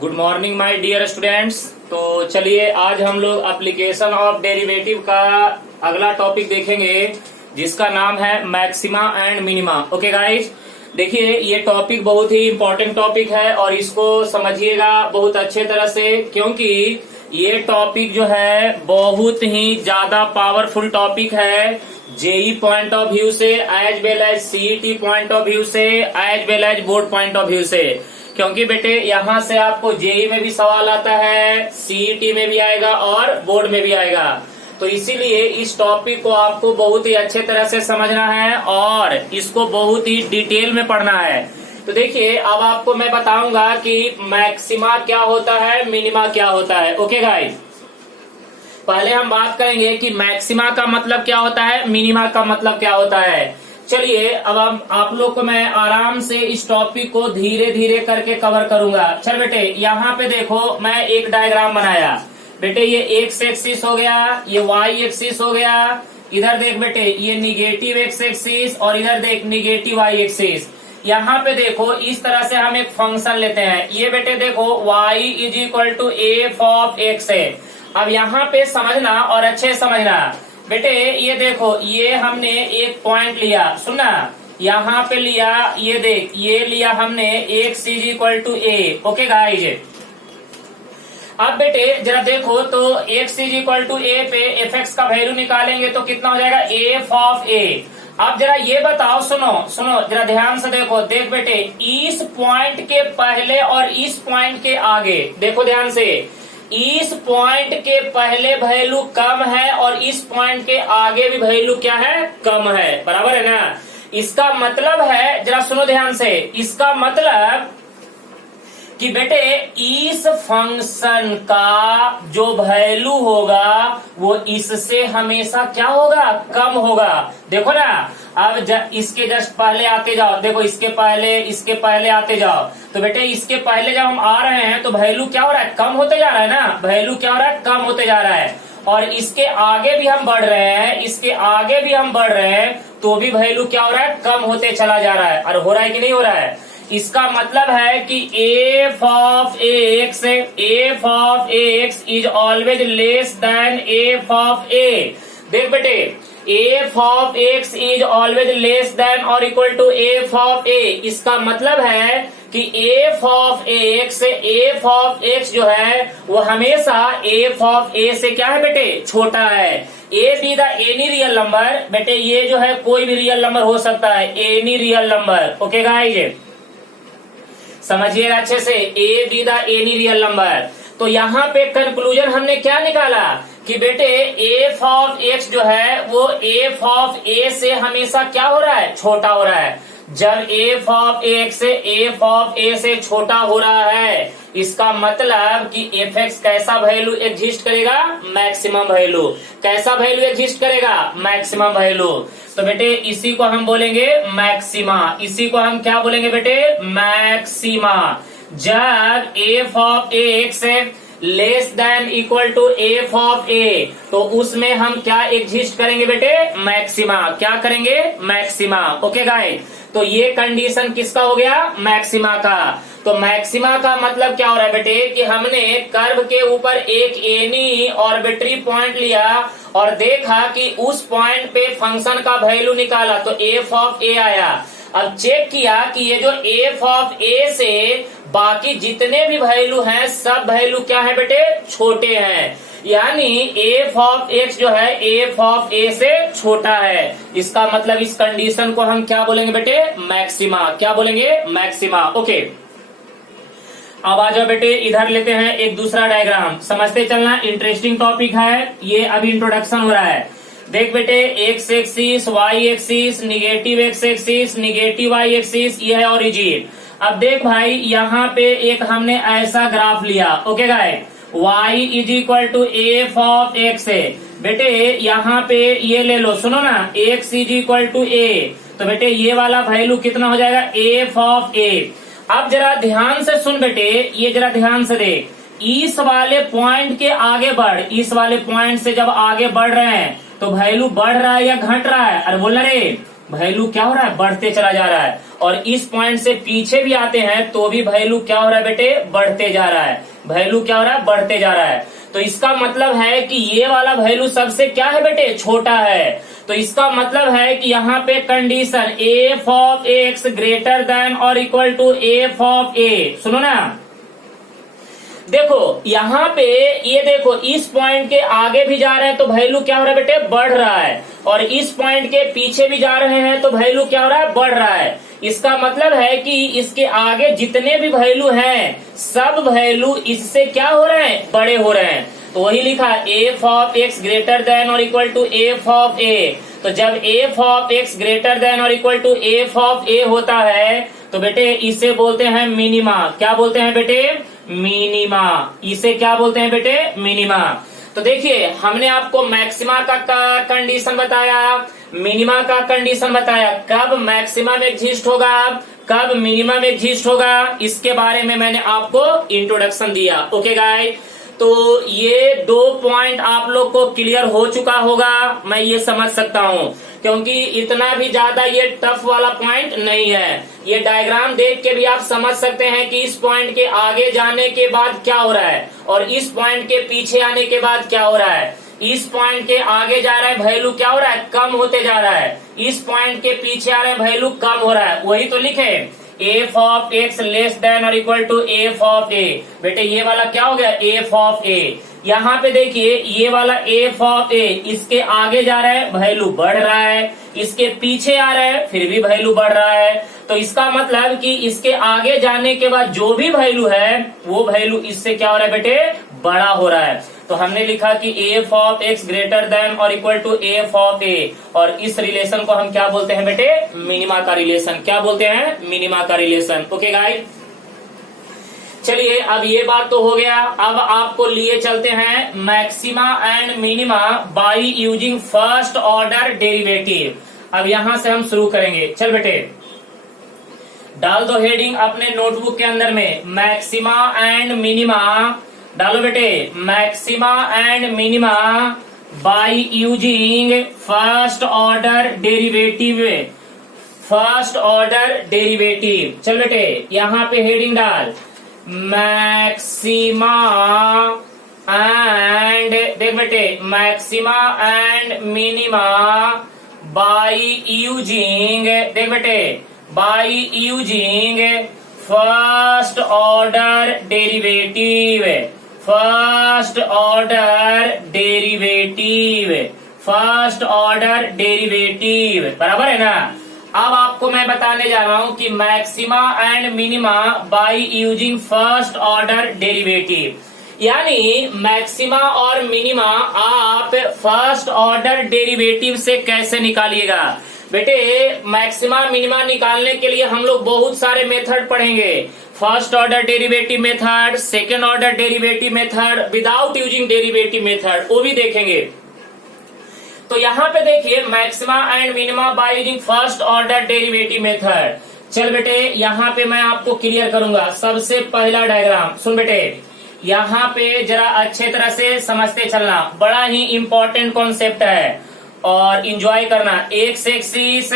Good morning my dear students. तो चलिए आज हम लोग एप्लीकेशन ऑफ डेरिवेटिव का अगला टॉपिक देखेंगे जिसका नाम है maxima and minima. Okay guys, देखिए ये टॉपिक बहुत ही इम्पोर्टेंट टॉपिक है और इसको समझिएगा बहुत अच्छे तरह से, क्योंकि ये टॉपिक जो है बहुत ही ज्यादा पावरफुल टॉपिक है जेई पॉइंट ऑफ व्यू से, as well as CET point of view से, as well as board point of view से। क्योंकि बेटे यहाँ से आपको जेई में भी सवाल आता है, सीईटी में भी आएगा और बोर्ड में भी आएगा। तो इसीलिए इस टॉपिक को आपको बहुत ही अच्छे तरह से समझना है और इसको बहुत ही डिटेल में पढ़ना है। तो देखिए अब आपको मैं बताऊंगा कि मैक्सिमा क्या होता है, मिनिमा क्या होता है। ओके गाइस, पहले हम बात करेंगे कि मैक्सिमा का मतलब क्या होता है, मिनिमा का मतलब क्या होता है। चलिए अब आप लोग को मैं आराम से इस टॉपिक को धीरे धीरे करके कवर करूंगा। चल बेटे यहाँ पे देखो, मैं एक डायग्राम बनाया। बेटे ये एक्स एक्सिस हो गया, ये वाई एक्सिस हो गया, इधर देख बेटे ये निगेटिव एक्स एक्सिस और इधर देख निगेटिव वाई एक्सिस। यहाँ पे देखो इस तरह से हम एक फंक्शन लेते हैं। ये बेटे देखो y is equal to f of x है। अब यहाँ पे समझना और अच्छे समझना बेटे, ये देखो ये हमने एक पॉइंट लिया, सुनना यहाँ पे लिया, ये देख ये लिया हमने x is equal to a. Okay guys, अब बेटे जरा देखो तो x is equal to a पे एफ एक्स का वैल्यू निकालेंगे तो कितना हो जाएगा, एफ ऑफ ए। अब जरा ये बताओ, सुनो जरा ध्यान से देखो, देख बेटे इस पॉइंट के पहले और इस पॉइंट के आगे देखो ध्यान से, इस पॉइंट के पहले वैल्यू कम है और इस पॉइंट के आगे भी वैल्यू क्या है, कम है, बराबर है ना। इसका मतलब है, जरा सुनो ध्यान से, इसका मतलब कि बेटे इस फंक्शन का जो वैल्यू होगा वो इससे हमेशा क्या होगा, कम होगा। देखो ना, अब इसके जस्ट पहले आते जाओ, देखो इसके पहले आते जाओ, तो बेटे इसके पहले जब हम आ रहे हैं तो वैल्यू क्या हो रहा है, कम होते जा रहा है ना, वैल्यू क्या हो रहा है, कम होते जा रहा है। और इसके आगे भी हम बढ़ रहे हैं, इसके आगे भी हम बढ़ रहे हैं तो भी वैल्यू क्या हो रहा है, कम होते चला जा रहा है। और हो रहा है कि नहीं हो रहा है। इसका मतलब है कि f of x is always less than f of a. देख बेटे f of x is always less than और equal to f of a. इसका मतलब है कि एफ ऑफ एक्स जो है वो हमेशा एफ ऑफ ए से क्या है बेटे, छोटा है। A be the any real number, बेटे ये जो है कोई भी रियल नंबर हो सकता है, any real number. Okay guys, समझिएगा अच्छे से, A be the any real number. तो यहाँ पे कंक्लूजन हमने क्या निकाला कि बेटे एफ ऑफ एक्स जो है वो एफ ऑफ ए से हमेशा क्या हो रहा है, छोटा हो रहा है। जब f of x f of a से छोटा हो रहा है, इसका मतलब कि एफ एक्स कैसा वैल्यू एग्जिस्ट करेगा, मैक्सिमम वैल्यू। कैसा वैल्यू एग्जिस्ट करेगा, मैक्सिमम वैल्यू। तो बेटे इसी को हम बोलेंगे मैक्सिमा। इसी को हम क्या बोलेंगे बेटे, मैक्सिमा। जब f of x less than equal to f of a, तो उसमें हम क्या एग्जिस्ट करेंगे बेटे, मैक्सिमा। क्या करेंगे, मैक्सिमा। ओके गाइस, तो ये कंडीशन किसका हो गया, मैक्सिमा का। तो मैक्सिमा का मतलब क्या हो रहा है बेटे कि हमने कर्व के ऊपर एक एनी आर्बिट्री पॉइंट लिया और देखा कि उस पॉइंट पे फंक्शन का वैल्यू निकाला तो एफ ऑफ ए आया। अब चेक किया कि ये जो एफ ऑफ ए से बाकी जितने भी वैल्यू हैं सब वैल्यू क्या है बेटे, छोटे हैं। यानी एफ ऑफ एक्स जो है एफ ऑफ ए से छोटा है। इसका मतलब इस कंडीशन को हम क्या बोलेंगे बेटे, मैक्सिमा। क्या बोलेंगे, मैक्सिमा। ओके, अब आ जाओ बेटे इधर लेते हैं एक दूसरा डायग्राम, समझते चलना, इंटरेस्टिंग टॉपिक है ये, अभी इंट्रोडक्शन हो रहा है। देख बेटे x axis, y axis, negative x axis, negative y axis, ये है ओरिजिन। अब देख भाई यहाँ पे एक हमने ऐसा ग्राफ लिया। Okay guys, y is equal to f of x है। बेटे यहाँ पे ये ले लो, सुनो ना, x इज इक्वल टू ए, तो बेटे ये वाला वैल्यू कितना हो जाएगा, एफ ऑफ ए। अब जरा ध्यान से सुन बेटे, ये जरा ध्यान से देख, इस वाले पॉइंट के आगे बढ़, इस वाले पॉइंट से जब आगे बढ़ रहे हैं तो वैल्यू बढ़ रहा है या घट रहा है, अरे बोल रे, वैल्यू क्या हो रहा है, बढ़ते चला जा रहा है। और इस पॉइंट से पीछे भी आते हैं तो भी वैल्यू क्या हो रहा है बेटे, बढ़ते जा रहा है। वैल्यू क्या हो रहा है, बढ़ते जा रहा है। तो इसका मतलब है कि ये वाला वैल्यू सबसे क्या है बेटे, छोटा है। तो इसका मतलब है कि यहाँ पे condition F of x greater than और इक्वल टू एफ ऑफ ए, सुनो ना, देखो यहाँ पे ये देखो इस पॉइंट के आगे भी जा रहे हैं तो वैल्यू क्या हो रहा है बेटे, बढ़ रहा है। और इस पॉइंट के पीछे भी जा रहे हैं तो वैल्यू क्या हो रहा है, बढ़ रहा है। इसका मतलब है कि इसके आगे जितने भी वैल्यू हैं सब वैल्यू इससे क्या हो रहे हैं, बड़े हो रहे हैं। तो वही लिखा F of x greater than और equal to f of a. तो जब f of x greater than और इक्वल टू एफ ऑफ ए होता है तो बेटे इसे बोलते हैं मिनिमा। क्या बोलते हैं बेटे, मिनिमा। इसे क्या बोलते हैं बेटे, मिनिमा। तो देखिए हमने आपको मैक्सिमा का कंडीशन बताया, मिनिमा का कंडीशन बताया, कब मैक्सिमम एग्जिस्ट होगा, कब मिनिमम एग्जिस्ट होगा, इसके बारे में मैंने आपको इंट्रोडक्शन दिया। ओके गाइस, तो ये 2 पॉइंट आप लोग को क्लियर हो चुका होगा, मैं ये समझ सकता हूँ, क्योंकि इतना भी ज्यादा ये टफ वाला पॉइंट नहीं है। ये डायग्राम देख के भी आप समझ सकते हैं कि इस पॉइंट के आगे जाने के बाद क्या हो रहा है और इस पॉइंट के पीछे आने के बाद क्या हो रहा है। इस पॉइंट के आगे जा रहा है वैल्यू क्या हो रहा है, कम होते जा रहा है। इस पॉइंट के पीछे आ रहे हैं वैल्यू कम हो रहा है। वही तो लिखे F of x less than और इक्वल टू एफ ऑफ ए। बेटे ये वाला क्या हो गया, एफ ऑफ ए। यहाँ पे देखिए ये वाला एफ ऑफ ए, इसके आगे जा रहा है वैल्यू बढ़ रहा है, इसके पीछे आ रहा है फिर भी वैल्यू बढ़ रहा है। तो इसका मतलब कि इसके आगे जाने के बाद जो भी वैल्यू है वो वैल्यू इससे क्या हो रहा है बेटे, बड़ा हो रहा है। तो हमने लिखा कि f of x greater than और इक्वल टू एफ ऑफ ए, और इस रिलेशन को हम क्या बोलते हैं बेटे, मिनिमा का रिलेशन। क्या बोलते हैं, मिनिमा का रिलेशन। ओके गाइस, चलिए अब ये बात तो हो गया। अब आपको लिए चलते हैं maxima and minima by using first order derivative. अब यहां से हम शुरू करेंगे। चल बेटे डाल दो हेडिंग अपने नोटबुक के अंदर में, मैक्सिमा एंड मिनिमा डालो बेटे, maxima and minima by using first order derivative. First order derivative, चल बेटे यहाँ पे हेडिंग डाल मैक्सिमा एंड, देख बेटे maxima and minima by using, देख बेटे by using first order derivative. First order derivative, first order derivative, बराबर है ना। अब आपको मैं बताने जा रहा हूं कि maxima and minima by using first order derivative, यानी मैक्सिमा और मिनिमा आप फर्स्ट ऑर्डर डेरिवेटिव से कैसे निकालिएगा। बेटे मैक्सिमा मिनिमा निकालने के लिए हम लोग बहुत सारे मेथड पढ़ेंगे। First order derivative method, second order derivative method, without using derivative method, वो भी देखेंगे। तो यहाँ पे देखिए maxima and minima by using first order derivative method. चल बेटे यहाँ पे मैं आपको क्लियर करूंगा। सबसे पहला डायग्राम सुन बेटे, यहाँ पे जरा अच्छे तरह से समझते चलना, बड़ा ही इंपॉर्टेंट कॉन्सेप्ट है और इंजॉय करना। एक्स एक्सिस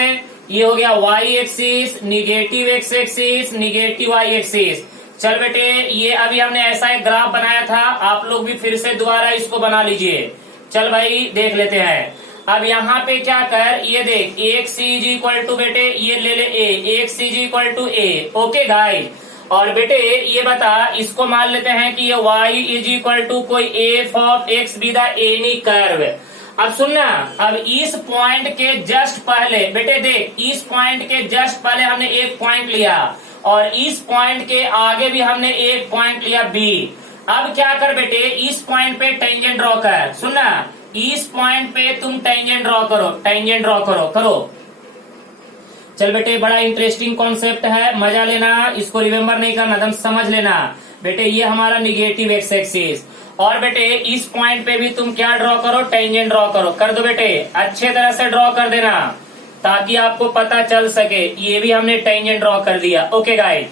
ये हो गया, y axis negative x axis negative y axis. चल बेटे ये अभी हमने ऐसा एक ग्राफ बनाया था, आप लोग भी फिर से दोबारा इसको बना लीजिए। चल भाई देख लेते हैं। अब यहाँ पे क्या कर, ये देख एक्स इज इक्वल टू बेटे ये ले ले a, x is equal to a. Okay guys, और बेटे ये बता इसको मान लेते हैं कि ये y इज इक्वल टू कोई F of x with any curve. अब सुनना, अब इस पॉइंट के जस्ट पहले बेटे देख, इस पॉइंट के जस्ट पहले हमने एक पॉइंट लिया और इस पॉइंट के आगे भी हमने एक पॉइंट लिया बी। अब क्या कर बेटे, इस पॉइंट पे टेंजेंट ड्रॉ कर। सुनना, इस पॉइंट पे तुम टेंजेंट ड्रॉ करो, टेंजेंट ड्रॉ करो करो। चल बेटे बड़ा इंटरेस्टिंग कॉन्सेप्ट है, मजा लेना, इसको रिमेम्बर नहीं करना, एकदम समझ लेना। बेटे ये हमारा निगेटिव एक्स एक्सिस, और बेटे इस पॉइंट पे भी तुम क्या ड्रॉ करो, टेंजेंट ड्रॉ करो। कर दो बेटे, अच्छे तरह से ड्रॉ कर देना ताकि आपको पता चल सके। ये भी हमने टेंजेंट ड्रॉ कर दिया। ओके गाइस,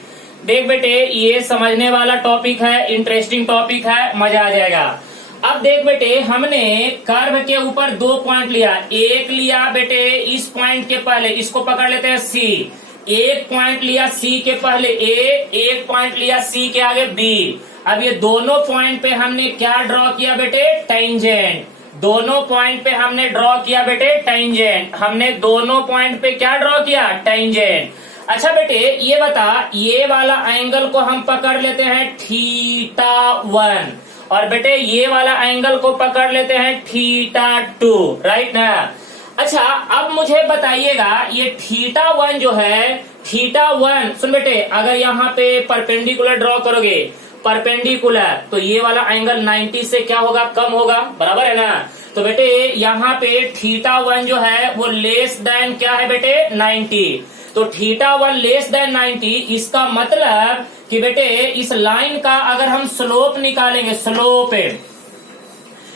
देख बेटे ये समझने वाला टॉपिक है, इंटरेस्टिंग टॉपिक है, मजा आ जाएगा। अब देख बेटे, हमने कर्व के ऊपर 2 पॉइंट लिया, एक लिया बेटे इस पॉइंट के पहले, इसको पकड़ लेते हैं सी, एक पॉइंट लिया सी के पहले ए, एक पॉइंट लिया सी के आगे बी। अब ये दोनों पॉइंट पे हमने क्या ड्रॉ किया बेटे, टेंजेंट। दोनों पॉइंट पे हमने ड्रॉ किया बेटे टेंजेंट, हमने दोनों पॉइंट पे क्या ड्रॉ किया, टेंजेंट। अच्छा बेटे ये बता, ये वाला एंगल को हम पकड़ लेते हैं θ1 और बेटे ये वाला एंगल को पकड़ लेते हैं θ2, राइट ना। अच्छा अब मुझे बताइएगा ये θ1 जो है, θ1 सुन बेटे, अगर यहाँ पे परपेंडिकुलर ड्रॉ करोगे, परपेंडिकुलर, तो ये वाला एंगल 90 से क्या होगा, कम होगा, बराबर है ना। तो बेटे यहाँ पे θ1 जो है वो लेस देन क्या है बेटे, 90। तो θ1 लेस देन 90, इसका मतलब कि बेटे इस लाइन का अगर हम स्लोप निकालेंगे,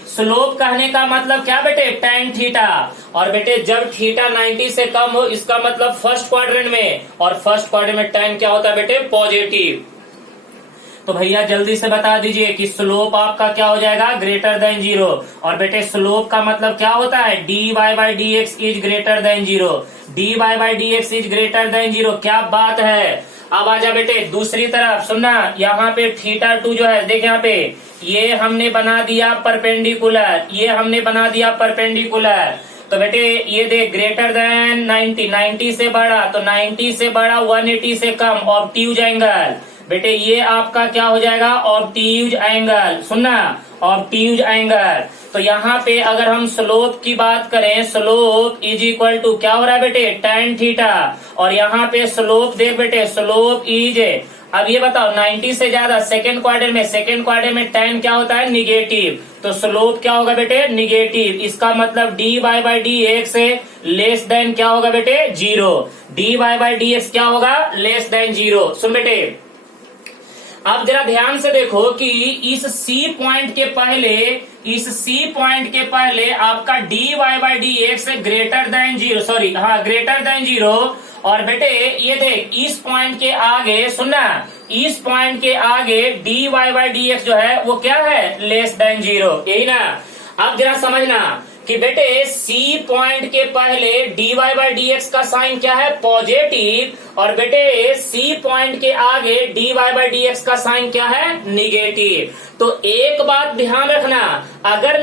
स्लोप कहने का मतलब क्या बेटे, tan थीटा। और बेटे जब थीटा 90 से कम हो, इसका मतलब फर्स्ट क्वाड्रेंट में, और फर्स्ट क्वाड्रेंट में tan क्या होता है बेटे, पॉजिटिव। तो भैया जल्दी से बता दीजिए कि स्लोप आपका क्या हो जाएगा, ग्रेटर देन 0। और बेटे स्लोप का मतलब क्या होता है, dy/dx is greater than 0, dy/dx is greater than 0। क्या बात है। अब आजा बेटे दूसरी तरफ, सुनना, यहाँ पे θ2 जो है, देख यहाँ पे ये हमने बना दिया परपेंडिकुलर, ये हमने बना दिया परपेंडिकुलर। तो बेटे ये देख ग्रेटर देन 90, 90 से बड़ा, तो 90 से बड़ा 180 से कम, ऑब्ट्यूज एंगल। बेटे ये आपका क्या हो जाएगा, ऑब्ट्यूज एंगल, सुनना, ऑब्ट्यूज एंगल। तो यहाँ पे अगर हम स्लोप की बात करें, स्लोप इज इक्वल टू क्या हो रहा है बेटे, tan थीटा। और यहाँ पे स्लोप देख बेटे, स्लोप इज, अब ये बताओ 90 से ज्यादा सेकेंड क्वार्टर में tan क्या होता है, निगेटिव। तो स्लोप क्या होगा बेटे, निगेटिव। इसका मतलब dy/dx से लेस देन क्या होगा बेटे, 0। dy/dx क्या होगा, लेस देन 0। सुन बेटे अब जरा ध्यान से देखो कि इस C पॉइंट के पहले आपका dy/dx ग्रेटर देन 0, सॉरी हाँ ग्रेटर देन 0। और बेटे ये देख इस पॉइंट के आगे, सुनना, इस पॉइंट के आगे dy/dx जो है वो क्या है, लेस देन 0, यही ना। अब जरा समझना कि बेटे C पॉइंट के पहले dy/dx का साइन क्या है, पॉजिटिव। और बेटे C पॉइंट के आगे dy/dx का साइन क्या है, निगेटिव। तो एक बात ध्यान रखना, अगर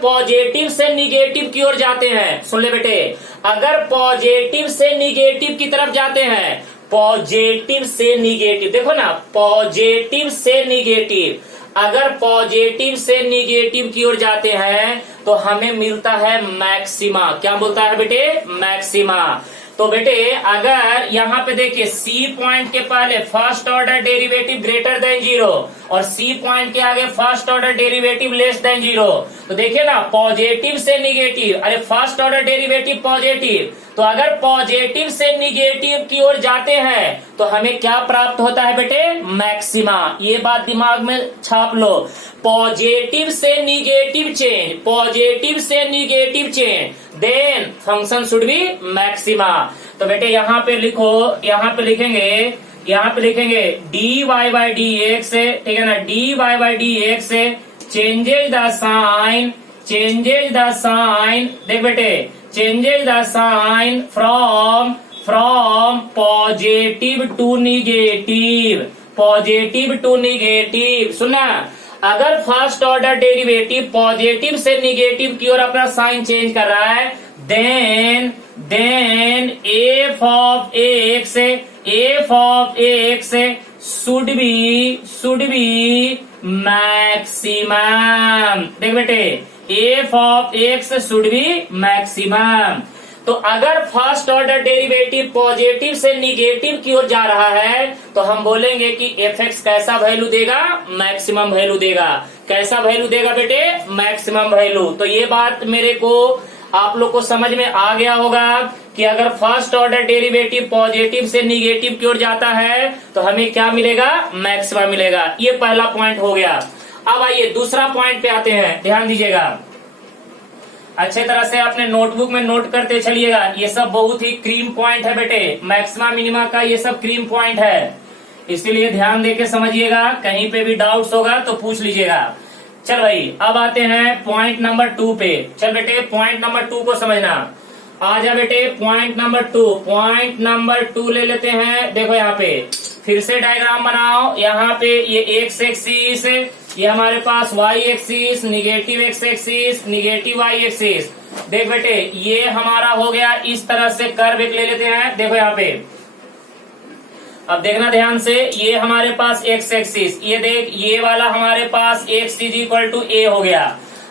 पॉजिटिव से निगेटिव की ओर जाते हैं, सुन ले बेटे, अगर पॉजिटिव से निगेटिव की तरफ जाते हैं, पॉजिटिव से निगेटिव, देखो ना, पॉजिटिव से निगेटिव, अगर पॉजिटिव से निगेटिव की ओर जाते हैं तो हमें मिलता है मैक्सिमा। क्या बोलता है बेटे, मैक्सिमा। तो बेटे अगर यहाँ पे देखिए C पॉइंट के पहले first order derivative greater than 0 और C पॉइंट के आगे first order derivative less than 0, तो देखिए ना पॉजिटिव से निगेटिव, अरे फर्स्ट ऑर्डर डेरिवेटिव पॉजिटिव, तो अगर पॉजिटिव से निगेटिव की ओर जाते हैं तो हमें क्या प्राप्त होता है बेटे, मैक्सिमा। ये बात दिमाग में छाप लो, पॉजिटिव से निगेटिव चेंज, पॉजिटिव से negative change, then function should be maxima. तो बेटे यहाँ पे लिखो, यहाँ पे लिखेंगे dy/dx से, ठीक है ना, dy/dx से चेंजेज द साइन, देख बेटे, changes the sign from positive to negative, सुना। अगर फर्स्ट ऑर्डर डेरिवेटिव पॉजिटिव से निगेटिव की ओर अपना साइन चेंज कर रहा है, then f of x should be maximum. देख बेटे f of x should be maximum. तो अगर फर्स्ट ऑर्डर डेरिवेटिव पॉजिटिव से निगेटिव की ओर जा रहा है तो हम बोलेंगे कि fx कैसा वैल्यू देगा, मैक्सिमम वैल्यू देगा। कैसा वैल्यू देगा बेटे, मैक्सिमम वैल्यू। तो ये बात मेरे को आप लोग को समझ में आ गया होगा कि अगर फर्स्ट ऑर्डर डेरिवेटिव पॉजिटिव से निगेटिव की ओर जाता है तो हमें क्या मिलेगा, मैक्सिमम मिलेगा। ये पहला पॉइंट हो गया। अब आइए दूसरा पॉइंट पे आते हैं, ध्यान दीजिएगा, अच्छे तरह से अपने नोटबुक में नोट करते चलिएगा। ये सब बहुत ही क्रीम पॉइंट है बेटे, मैक्सिमा मिनिमा का ये सब क्रीम पॉइंट है, इसीलिए ध्यान देके समझिएगा। कहीं पे भी डाउट्स होगा तो पूछ लीजिएगा। चल भाई अब आते हैं पॉइंट नंबर 2 पे। चल बेटे पॉइंट नंबर 2 को समझना। आजा बेटे पॉइंट नंबर 2, पॉइंट नंबर 2 ले लेते हैं। देखो यहाँ पे फिर से डायग्राम बनाओ। यहाँ पे ये एक्स एक्सिस, ये हमारे पास y axis, negative x axis, negative y axis. देख बेटे ये हमारा हो गया इस तरह से कर्व एक ले लेते हैं। देखो यहाँ पे अब देखना ध्यान से, ये हमारे पास एक्स एक्सिस, ये देख ये वाला हमारे पास एक्स इज इक्वल टू ए हो गया।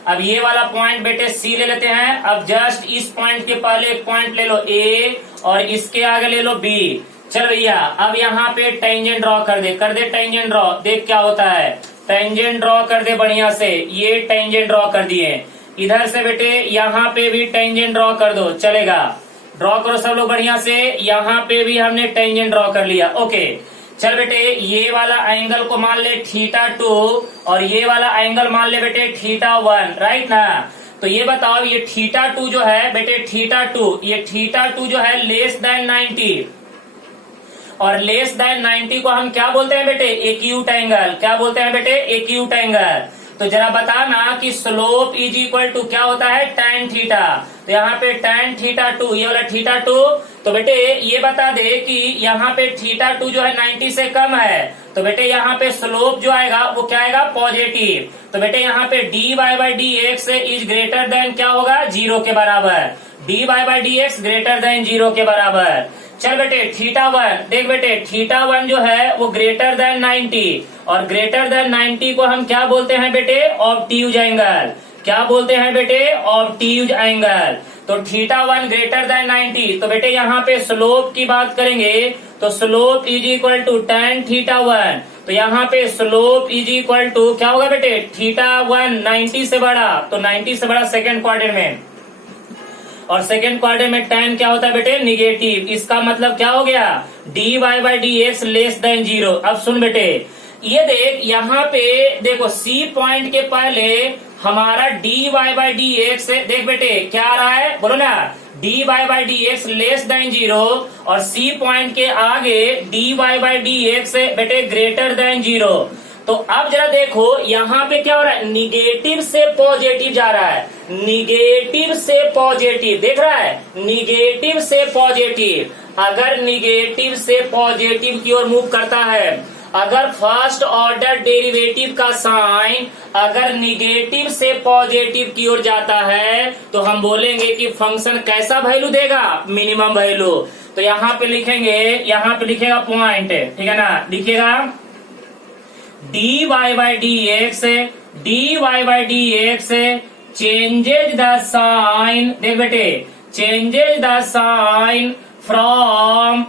अब ये वाला पॉइंट बेटे सी ले लेते हैं। अब जस्ट इस पॉइंट के पहले एक पॉइंट ले लो ए और इसके आगे ले लो बी। चल भैया अब यहाँ पे टेंजेंट ड्रॉ कर दे टेंजेंट ड्रॉ। देख क्या होता है, टेंजेंट ड्रॉ कर दे बढ़िया से। ये टेंजेंट ड्रॉ कर दिए। इधर से बेटे यहाँ पे भी टेंजेंट ड्रॉ कर दो, चलेगा। ड्रॉ करो सब लोग बढ़िया से। यहाँ पे भी हमने टेंजेंट ड्रॉ कर लिया। ओके चल बेटे ये वाला एंगल को मान ले θ2 और ये वाला एंगल मान ले बेटे θ1, राइट ना। तो ये बताओ ये θ2 जो है बेटे θ2, ये θ2 जो है लेस देन 90 और लेस देन 90 को हम क्या बोलते हैं बेटे, एक्यूट एंगल। क्या बोलते हैं बेटे, एक्यूट एंगल। तो जरा बताना कि स्लोप इज इक्वल टू क्या होता है, tan थीटा। तो यहाँ पे tan θ2, ये वाला θ2। तो बेटे ये बता दे कि यहाँ पे θ2 जो है 90 से कम है, तो बेटे यहाँ पे स्लोप जो आएगा वो क्या आएगा, पॉजिटिव। तो बेटे यहाँ पे dy by d x is greater than क्या होगा, 0 के बराबर। dy by d x greater than 0 के बराबर। चल बेटे θ1, देख बेटे θ1 जो है वो ग्रेटर देन 90 और ग्रेटर देन 90 को हम क्या बोलते हैं बेटे, ऑब्ट्यूज एंगल। क्या बोलते हैं बेटे, ऑब्ट्यूज एंगल। तो θ1 ग्रेटर देन 90। तो बेटे यहाँ पे स्लोप की बात करेंगे तो slope is equal to tan θ1। तो यहाँ पे स्लोप इज इक्वल टू क्या होगा बेटे, θ1 90 से बड़ा, तो 90 से बड़ा सेकेंड क्वार्टर में, और सेकेंड क्वार्टर में tan क्या होता है बेटे, निगेटिव। इसका मतलब क्या हो गया, dy by d x less then 0। अब सुन बेटे ये देख यहाँ पे देखो C पॉइंट के पहले हमारा dy बाई डी एक्स, देख बेटे क्या आ रहा है, बोलो ना, dy by d x less then 0 और C पॉइंट के आगे dy बाई डी एक्स बेटे ग्रेटर देन 0। तो अब जरा देखो यहाँ पे क्या हो रहा है, निगेटिव से पॉजिटिव जा रहा है, निगेटिव से पॉजिटिव, देख रहा है, निगेटिव से पॉजिटिव। अगर निगेटिव से पॉजिटिव की ओर मूव करता है, अगर फर्स्ट ऑर्डर डेरिवेटिव का साइन अगर निगेटिव से पॉजिटिव की ओर जाता है तो हम बोलेंगे कि फंक्शन कैसा वैल्यू देगा, मिनिमम वैल्यू। तो यहाँ पे लिखेंगे, यहाँ पे लिखेगा पॉइंट, ठीक है ना, लिखेगा dy by d x, dy by d x changes the sign, देख बेटे चेंजेज द साइन फ्रॉम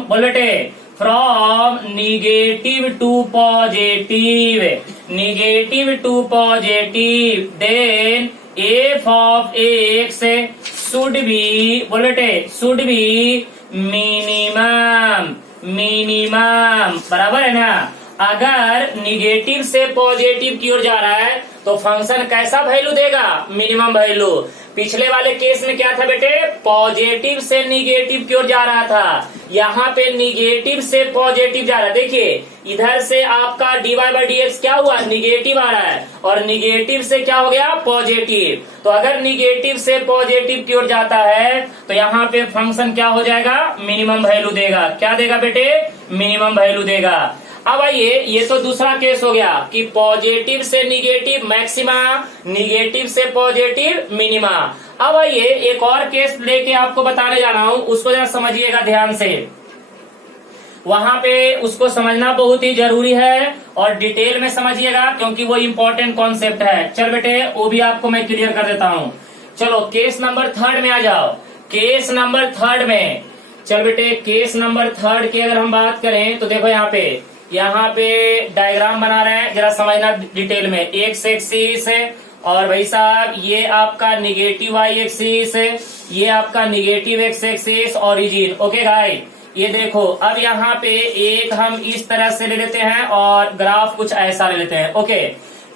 बोल बेटे from negative to positive, negative to positive. Then f of x should be, बोल बेटे शुड बी मिनिमम, मिनिमम बराबर है ना। अगर निगेटिव से पॉजिटिव की ओर जा रहा है तो फंक्शन कैसा वैल्यू देगा, मिनिमम वैल्यू। पिछले वाले केस में क्या था बेटे, पॉजिटिव से निगेटिव की ओर जा रहा था, यहाँ पे निगेटिव से पॉजिटिव जा रहा है। देखिए इधर से आपका dy बाई डी एक्स क्या हुआ, निगेटिव आ रहा है और निगेटिव से क्या हो गया, पॉजिटिव। तो अगर निगेटिव से पॉजिटिव की ओर जाता है तो यहाँ पे फंक्शन क्या हो जाएगा, मिनिमम वैल्यू देगा। क्या देगा बेटे, मिनिमम वैल्यू देगा। अब आइए ये तो दूसरा केस हो गया कि पॉजिटिव से निगेटिव मैक्सिमा, निगेटिव से पॉजिटिव मिनिमा। अब आइए एक और केस लेके आपको बताने जा रहा हूं, उसको जरा समझिएगा ध्यान से। वहां पे उसको समझना बहुत ही जरूरी है और डिटेल में समझिएगा क्योंकि वो इम्पोर्टेंट कॉन्सेप्ट है। चल बेटे वो भी आपको मैं क्लियर कर देता हूं। चलो केस नंबर 3 में आ जाओ। केस नंबर 3 में चल बेटे, केस नंबर 3 की अगर हम बात करें तो देखो यहाँ पे डायग्राम बना रहे हैं, जरा समझना डिटेल में। एक्स एक्सिस है और भाई साहब ये आपका निगेटिव वाई एक्सिस है, ये आपका negative x axis origin. Okay guys ये देखो अब यहाँ पे एक हम इस तरह से ले लेते हैं और ग्राफ कुछ ऐसा ले लेते हैं। ओके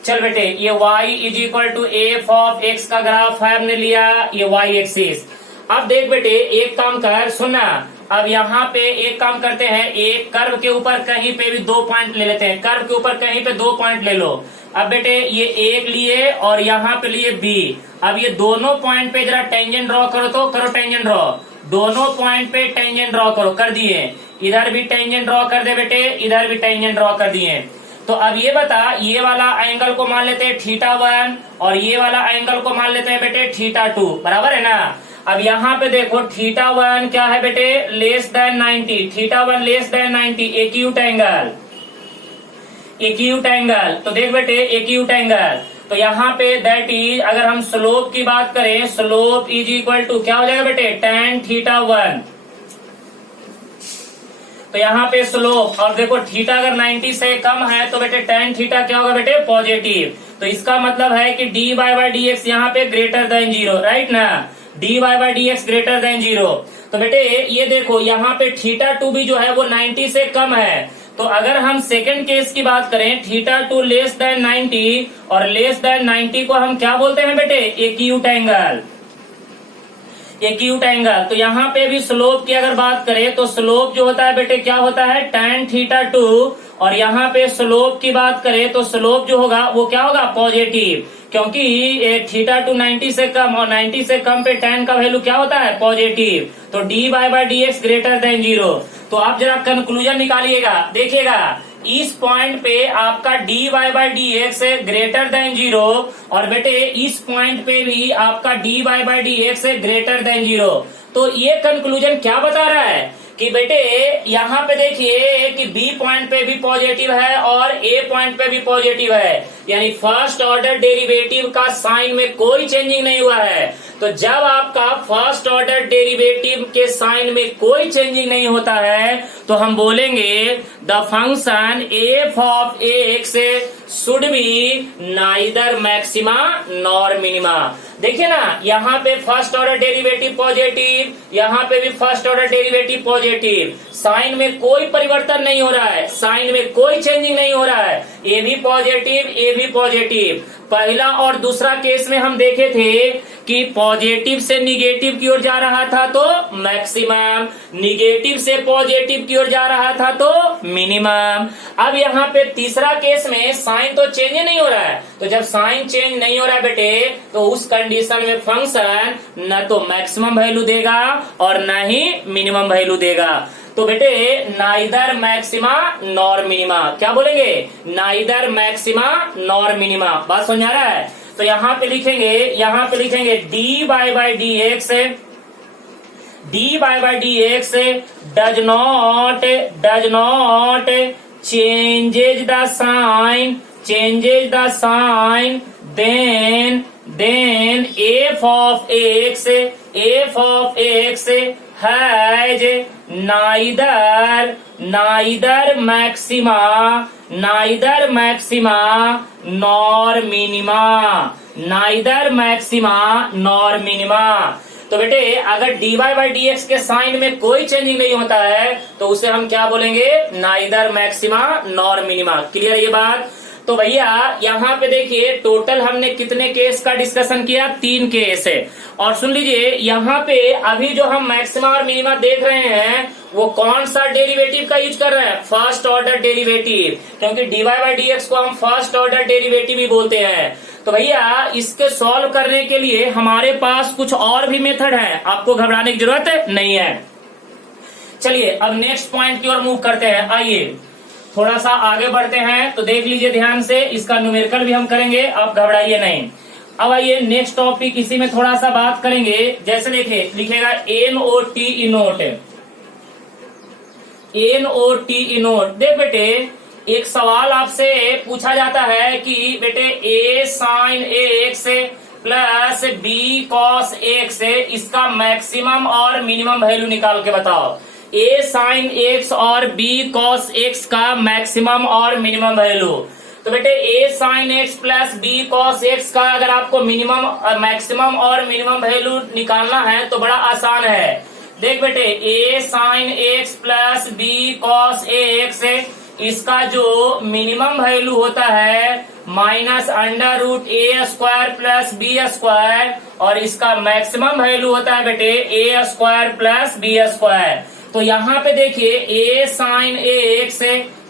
चल बेटे ये y is equal to f of x का ग्राफ है, हमने लिया ये y एक्सिस। अब देख बेटे, एक काम कर, सुनना, अब यहाँ पे एक काम करते हैं, एक कर्व के ऊपर कहीं पे भी 2 पॉइंट ले लेते हैं। कर्व के ऊपर कहीं पे 2 पॉइंट ले लो। अब बेटे ये एक लिए और यहाँ पे लिए बी। अब ये दोनों पॉइंट पे जरा टेंजेंट ड्रॉ करो, तो करो टेंजेंट ड्रॉ। दोनों पॉइंट पे टेंजेंट ड्रॉ करो, कर दिए। इधर भी टेंजेंट ड्रॉ कर दे बेटे, इधर भी टेंजेंट ड्रॉ कर दिए। तो अब ये बता, ये वाला एंगल को मान लेते हैं θ1 और ये वाला एंगल को मान लेते हैं बेटे θ2, बराबर है ना। अब यहाँ पे देखो θ1 क्या है बेटे, less than 90, θ1 less than 90, acute angle, acute angle. तो देख बेटे एक्यूट एंगल, तो यहाँ पे दैट इज, अगर हम स्लोप की बात करें, स्लोप इज इक्वल टू क्या हो जाएगा बेटे, tan θ1। तो यहाँ पे स्लोप, और देखो थीटा अगर 90 से कम है तो बेटे tan थीटा क्या होगा बेटे, पॉजिटिव। तो इसका मतलब है कि dy बाई डी एक्स यहाँ पे ग्रेटर देन 0, राइट ना, dy by d x greater than 0। तो बेटे ये देखो यहाँ पे θ2 भी जो है वो 90 से कम है। तो अगर हम सेकंड केस की बात करें, θ2 लेस देन 90 और लेस देन 90 को हम क्या बोलते हैं बेटे, एक्यूट एंगल, एक्यूट एंगल। तो यहाँ पे भी स्लोप की अगर बात करें तो स्लोप जो होता है बेटे क्या होता है, tan θ2, और यहाँ पे स्लोप की बात करें तो स्लोप जो होगा वो क्या होगा, पॉजिटिव, क्योंकि θ2 90 से कम और 90 से कम पे tan का वैल्यू क्या होता है, पॉजिटिव। तो dy by d x greater than 0। तो आप जरा कंक्लूजन निकालिएगा, देखिएगा इस पॉइंट पे आपका dy by d x greater than 0 और बेटे इस पॉइंट पे भी आपका dy by d x greater than 0। तो ये कंक्लूजन क्या बता रहा है कि बेटे यहाँ पे देखिए कि बी पॉइंट पे भी पॉजिटिव है और ए पॉइंट पे भी पॉजिटिव है, यानी फर्स्ट ऑर्डर डेरिवेटिव का साइन में कोई चेंजिंग नहीं हुआ है। तो जब आपका फर्स्ट ऑर्डर डेरिवेटिव के साइन में कोई चेंजिंग नहीं होता है तो हम बोलेंगे the function f of x should B neither maxima nor minima. देखिए ना, यहाँ पे फर्स्ट ऑर्डर डेरिवेटिव पॉजिटिव, यहाँ पे भी first order derivative positive, sign में कोई परिवर्तन नहीं हो रहा है, साइन में कोई चेंजिंग नहीं हो रहा है, ए भी पॉजिटिव ए भी पॉजिटिव। पहला और दूसरा केस में हम देखे थे कि पॉजिटिव से निगेटिव की ओर जा रहा था तो मैक्सिमम, निगेटिव से पॉजिटिव की ओर जा रहा था तो मिनिमम। अब यहाँ पे तीसरा केस में साइन तो चेंज नहीं हो रहा है, तो जब साइन चेंज नहीं हो रहा है बेटे तो उस कंडीशन में फंक्शन न तो मैक्सिमम वैल्यू देगा और न ही मिनिमम वैल्यू देगा। तो बेटे नाइदर मैक्सिमा नॉर मिनिमा, क्या बोलेंगे, नाइदर मैक्सिमा नॉर मिनिमा। बात समझ आ रहा है। तो यहाँ पे लिखेंगे d by d x, d by d x does not changes the sign, then f of x has neither maxima nor minima, तो बेटे अगर dy बाई डी एक्स के साइन में कोई चेंजिंग नहीं होता है तो उसे हम क्या बोलेंगे, neither maxima nor minima. Clear है ये बात। तो भैया यहाँ पे देखिए टोटल हमने कितने केस का डिस्कशन किया, 3 केस है। और सुन लीजिए यहाँ पे अभी जो हम मैक्सिमा और मिनिमा देख रहे हैं वो कौन सा डेरिवेटिव का यूज कर रहे हैं, फर्स्ट ऑर्डर डेरिवेटिव, क्योंकि dy बाई डी एक्स को हम फर्स्ट ऑर्डर डेरिवेटिव ही बोलते हैं। तो भैया इसके सॉल्व करने के लिए हमारे पास कुछ और भी मेथड है, आपको घबराने की जरूरत नहीं है। चलिए अब नेक्स्ट पॉइंट की ओर मूव करते हैं। आइए थोड़ा सा आगे बढ़ते हैं, तो देख लीजिए ध्यान से, इसका न्यूमेरिकल भी हम करेंगे, आप घबराइए नहीं। अब आइए नेक्स्ट टॉपिक, इसी में थोड़ा सा बात करेंगे। जैसे देखिए लिखेगा NOT इनोट। देख बेटे एक सवाल आपसे पूछा जाता है कि बेटे a sin x plus b cos x, इसका मैक्सिमम और मिनिमम वैल्यू निकाल के बताओ। a sin x और b cos x का मैक्सिमम और मिनिमम वैल्यू। तो बेटे a sin x plus b cos x का अगर आपको मिनिमम मैक्सिमम और मिनिमम वैल्यू निकालना है तो बड़ा आसान है। देख बेटे a sin x plus b cos x, इसका जो मिनिमम वैल्यू होता है minus under root a square plus b square, और इसका मैक्सिमम वैल्यू होता है बेटे a square plus b square. तो यहाँ पे देखिए ए sign a x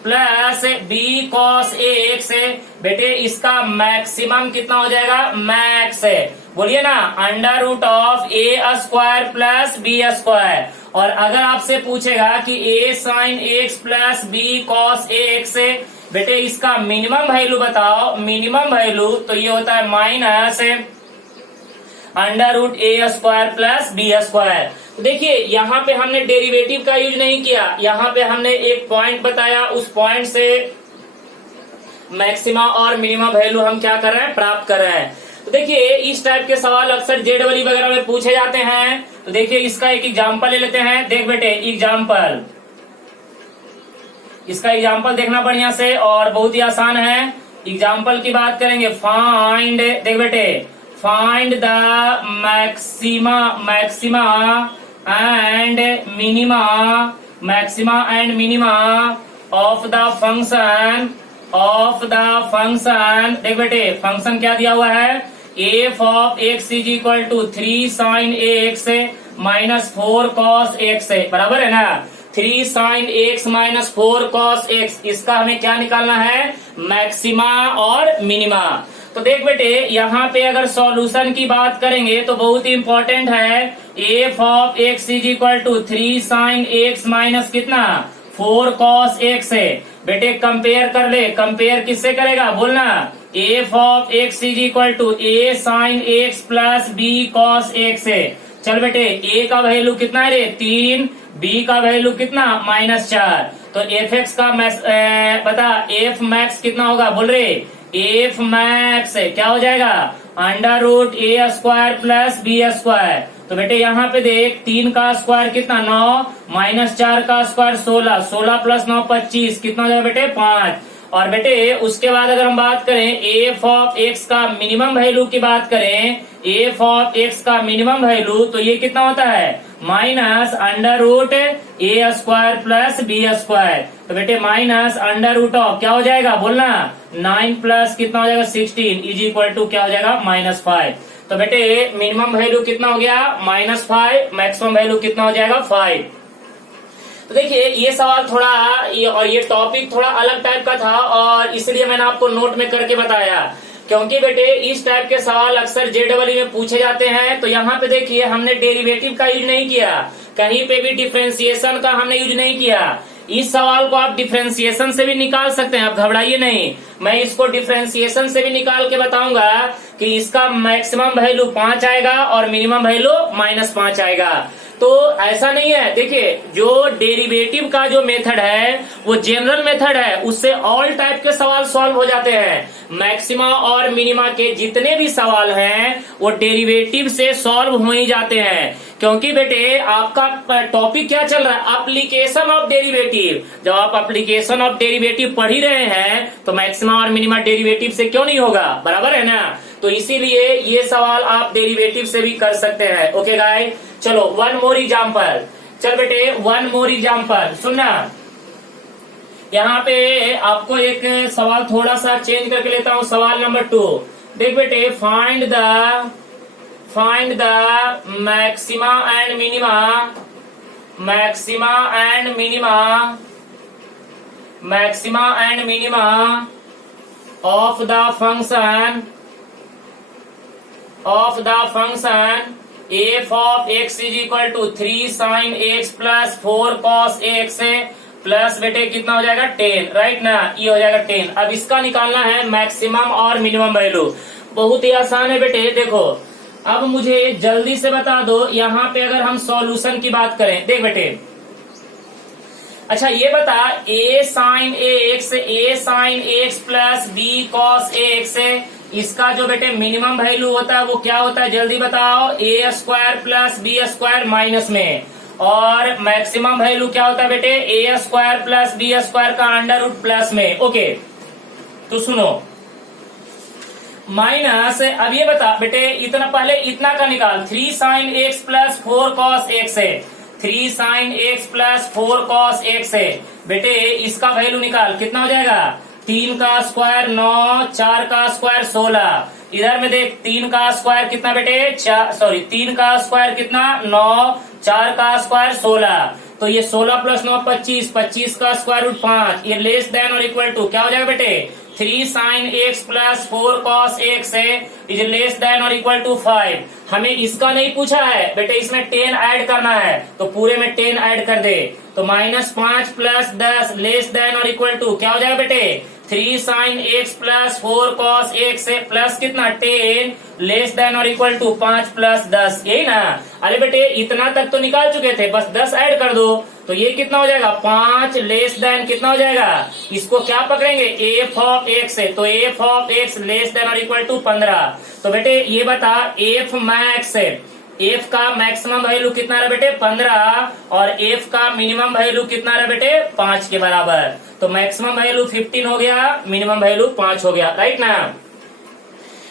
plus b cos a x, बेटे इसका मैक्सिमम कितना हो जाएगा, मैक्स है, बोलिए ना, under root of a square plus b square. और अगर आपसे पूछेगा कि a sine x plus b cos a x, बेटे इसका मिनिमम वैल्यू बताओ, मिनिमम वैल्यू तो ये होता है minus under root a square plus b square. तो देखिए यहाँ पे हमने डेरिवेटिव का यूज नहीं किया, यहाँ पे हमने एक पॉइंट बताया, उस पॉइंट से मैक्सिमा और मिनिमम वैल्यू हम क्या कर रहे हैं, प्राप्त कर रहे हैं। तो देखिए इस टाइप के सवाल अक्सर जेडबल वगैरह में पूछे जाते हैं। तो देखिए इसका एक एग्जाम्पल ले लेते हैं। देख बेटे एग्जाम्पल, इसका एग्जाम्पल देखना बढ़िया से, और बहुत ही आसान है। एग्जाम्पल की बात करेंगे, फाइंड, देख बेटे find the maxima and minima of the function, देख बेटे फंक्शन क्या दिया हुआ है, f of x is equal to 3 sine a x minus 4 cos x, बराबर है ना, 3 sine x minus 4 cos x. इसका हमें क्या निकालना है, मैक्सिमा और मिनिमा। तो देख बेटे यहाँ पे अगर सॉल्यूशन की बात करेंगे तो बहुत ही इंपॉर्टेंट है, f of x is equal to 3 sine x minus कितना 4 कॉस एक्स है। बेटे कंपेयर कर ले, कंपेयर किससे करेगा बोलना, f of x is equal to a sine x plus b cos x है। चल बेटे ए का वैल्यू कितना है रे 3, बी का वैल्यू कितना -4। तो एफ एक्स का बता, एफ मैक्स कितना होगा बोल रहे, एफ मैक्स क्या हो जाएगा, under root a square plus b square. तो बेटे यहाँ पे देख 3 का स्क्वायर कितना 9, -4 का स्क्वायर 16, 16 प्लस 9 25, कितना हो जाएगा बेटे 5। और बेटे उसके बाद अगर हम बात करें एफ ऑफ एक्स का मिनिमम वैल्यू की बात करें, एफ ऑफ एक्स का मिनिमम वैल्यू तो ये कितना होता है, minus under root a square plus b square. तो बेटे माइनस अंडर रूट ऑफ क्या हो जाएगा बोलना, 9 प्लस कितना हो जाएगा 16 इज इक्वल टू क्या हो जाएगा -5। तो बेटे मिनिमम वैल्यू कितना हो गया -5, मैक्सिमम वैल्यू कितना हो जाएगा 5। तो देखिए ये सवाल थोड़ा और ये टॉपिक थोड़ा अलग टाइप का था, और इसलिए मैंने आपको नोट में करके बताया, क्योंकि बेटे इस टाइप के सवाल अक्सर जेडबल में पूछे जाते हैं। तो यहाँ पे देखिए हमने डेरिवेटिव का यूज नहीं किया, कहीं पे भी डिफरेंशिएशन का हमने यूज नहीं किया। इस सवाल को आप डिफरेंशिएशन से भी निकाल सकते हैं, आप घबराइए नहीं, मैं इसको डिफरेंशिएशन से भी निकाल के बताऊंगा कि इसका मैक्सिमम वैल्यू 5 आएगा और मिनिमम वैल्यू -5 आएगा। तो ऐसा नहीं है, देखिए जो डेरिवेटिव का जो मेथड है वो जनरल मेथड है, उससे ऑल टाइप के सवाल सॉल्व हो जाते हैं। मैक्सिमा और मिनिमा के जितने भी सवाल हैं वो डेरिवेटिव से सॉल्व हो ही जाते हैं, क्योंकि बेटे आपका टॉपिक क्या चल रहा है, एप्लीकेशन ऑफ डेरिवेटिव। जब आप एप्लीकेशन ऑफ डेरिवेटिव पढ़ ही रहे हैं तो मैक्सिमा और मिनिमा डेरिवेटिव से क्यों नहीं होगा, बराबर है ना। तो इसीलिए ये सवाल आप डेरिवेटिव से भी कर सकते हैं। ओके गाइस, चलो वन मोर एग्जाम्पल। चल बेटे वन मोर एग्जाम्पल सुनना, यहाँ पे आपको एक सवाल थोड़ा सा चेंज करके लेता हूँ। सवाल नंबर 2, देख बेटे find the maxima and minima of the function f of x is equal to 3 sine x plus 4 cos x plus बेटे कितना हो जाएगा 10, राइट ना, ये हो जाएगा 10। अब इसका निकालना है मैक्सिमम और मिनिमम वैल्यू। बहुत ही आसान है बेटे, देखो अब मुझे जल्दी से बता दो, यहाँ पे अगर हम सॉल्यूशन की बात करें, देख बेटे अच्छा ये बता, a sine x plus b cos x, इसका जो बेटे मिनिमम वैल्यू होता है वो क्या होता है जल्दी बताओ, a square plus b square minus में, और मैक्सिमम वैल्यू क्या होता है बेटे a square plus b square का अंडर रूट प्लस में। ओके तो सुनो, माइनस, अब ये बता बेटे इतना पहले इतना का निकाल, 3 sine x plus 4 cos x है, 3 sine x plus 4 cos x है। बेटे इसका वैल्यू निकाल, कितना हो जाएगा 3 का स्क्वायर 9, 4 का स्क्वायर 16। इधर में देख 3 का स्क्वायर कितना बेटे 3 का स्क्वायर कितना 9, 4 का स्क्वायर 16। तो ये 16 प्लस 9 25, 25 का स्क्वायर रूट 5। ये लेस देन और इक्वल टू क्या हो जाएगा बेटे 3 sin x plus 4 cos x है इज लेस देन और इक्वल टू 5। हमें इसका नहीं पूछा है बेटे, इसमें 10 ऐड करना है तो पूरे में 10 ऐड कर दे। तो -5 प्लस 10 लेस देन और इक्वल टू क्या हो जाएगा बेटे 3 sin x plus 4 cos x है प्लस कितना 10 लेस देन और इक्वल टू 5 प्लस 10, यही ना। अरे बेटे इतना तक तो निकाल चुके थे, बस 10 ऐड कर दो तो ये कितना हो जाएगा 5 लेस देन कितना हो जाएगा, इसको क्या पकड़ेंगे f ऑफ x है तो f of x less than और इक्वल टू 15। तो बेटे ये बता f मैक्स है, f का मैक्सिमम वैल्यू कितना रहा बेटे 15 और f का मिनिमम वैल्यू कितना रहा बेटे 5 के बराबर। तो मैक्सिमम वैल्यू 15 हो गया, मिनिमम वैल्यू 5 हो गया, राइट ना।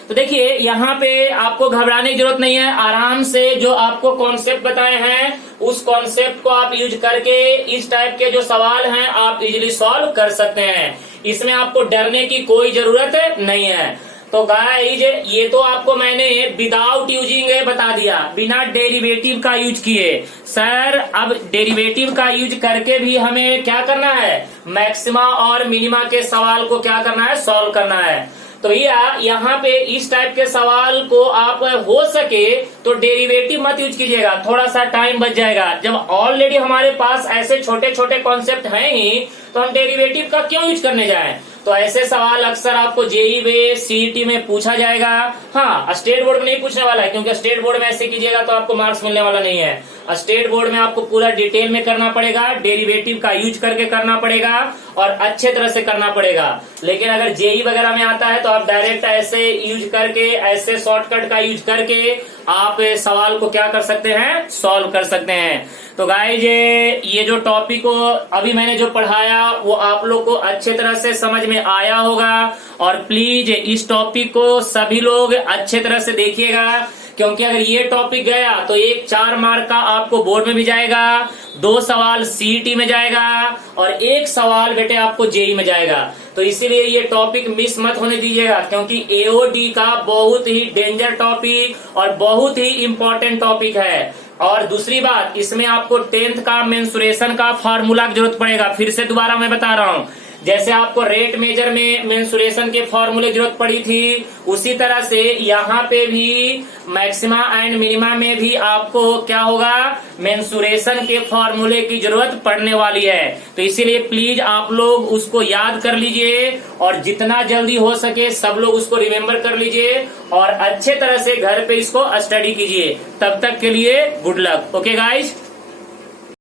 तो देखिए यहाँ पे आपको घबराने की जरूरत नहीं है, आराम से जो आपको कॉन्सेप्ट बताए हैं उस कॉन्सेप्ट को आप यूज करके इस टाइप के जो सवाल हैं आप इजीली सॉल्व कर सकते हैं। इसमें आपको डरने की कोई जरूरत नहीं है। तो गाइज ये तो आपको मैंने विदाउट यूजिंग बता दिया, बिना डेरिवेटिव का यूज किए। सर अब डेरिवेटिव का यूज करके भी हमें क्या करना है, मैक्सिमा और मिनिमा के सवाल को क्या करना है, सॉल्व करना है। तो भैया यहाँ पे इस टाइप के सवाल को आप हो सके तो डेरिवेटिव मत यूज कीजिएगा, थोड़ा सा टाइम बच जाएगा। जब ऑलरेडी हमारे पास ऐसे छोटे छोटे कॉन्सेप्ट हैं ही तो हम डेरिवेटिव का क्यों यूज करने जाएं। तो ऐसे सवाल अक्सर आपको जेई में सीईटी में पूछा जाएगा। हाँ स्टेट बोर्ड में नहीं पूछने वाला है, क्योंकि स्टेट बोर्ड में ऐसे कीजिएगा तो आपको मार्क्स मिलने वाला नहीं है। स्टेट बोर्ड में आपको पूरा डिटेल में करना पड़ेगा, डेरिवेटिव का यूज करके करना पड़ेगा और अच्छे तरह से करना पड़ेगा। लेकिन अगर जेई वगैरह में आता है तो आप डायरेक्ट ऐसे यूज करके, ऐसे शॉर्टकट का यूज करके आप सवाल को क्या कर सकते हैं, सॉल्व कर सकते हैं। तो गाइज ये जो टॉपिक को अभी मैंने जो पढ़ाया वो आप लोग को अच्छे तरह से समझ में आया होगा। और प्लीज इस टॉपिक को सभी लोग अच्छे तरह से देखिएगा, क्योंकि अगर ये टॉपिक गया तो एक 4 मार्क का आपको बोर्ड में भी जाएगा, 2 सवाल सीईटी में जाएगा और 1 सवाल बेटे आपको जेई में जाएगा। तो इसीलिए ये टॉपिक मिस मत होने दीजिएगा, क्योंकि एओडी का बहुत ही डेंजर टॉपिक और बहुत ही इम्पोर्टेंट टॉपिक है। और दूसरी बात, इसमें आपको 10th का मेंसुरेशन का फार्मूला की जरूरत पड़ेगा। फिर से दोबारा मैं बता रहा हूँ, जैसे आपको रेट मेजर में मेंसुरेशन के फॉर्मूले की जरूरत पड़ी थी, उसी तरह से यहाँ पे भी मैक्सिमा एंड मिनिमा में भी आपको क्या होगा, मेंसुरेशन के फॉर्मूले की जरूरत पड़ने वाली है। तो इसीलिए प्लीज आप लोग उसको याद कर लीजिए और जितना जल्दी हो सके सब लोग उसको रिमेम्बर कर लीजिए और अच्छे तरह से घर पे इसको स्टडी कीजिए। तब तक के लिए गुड लक। Okay guys.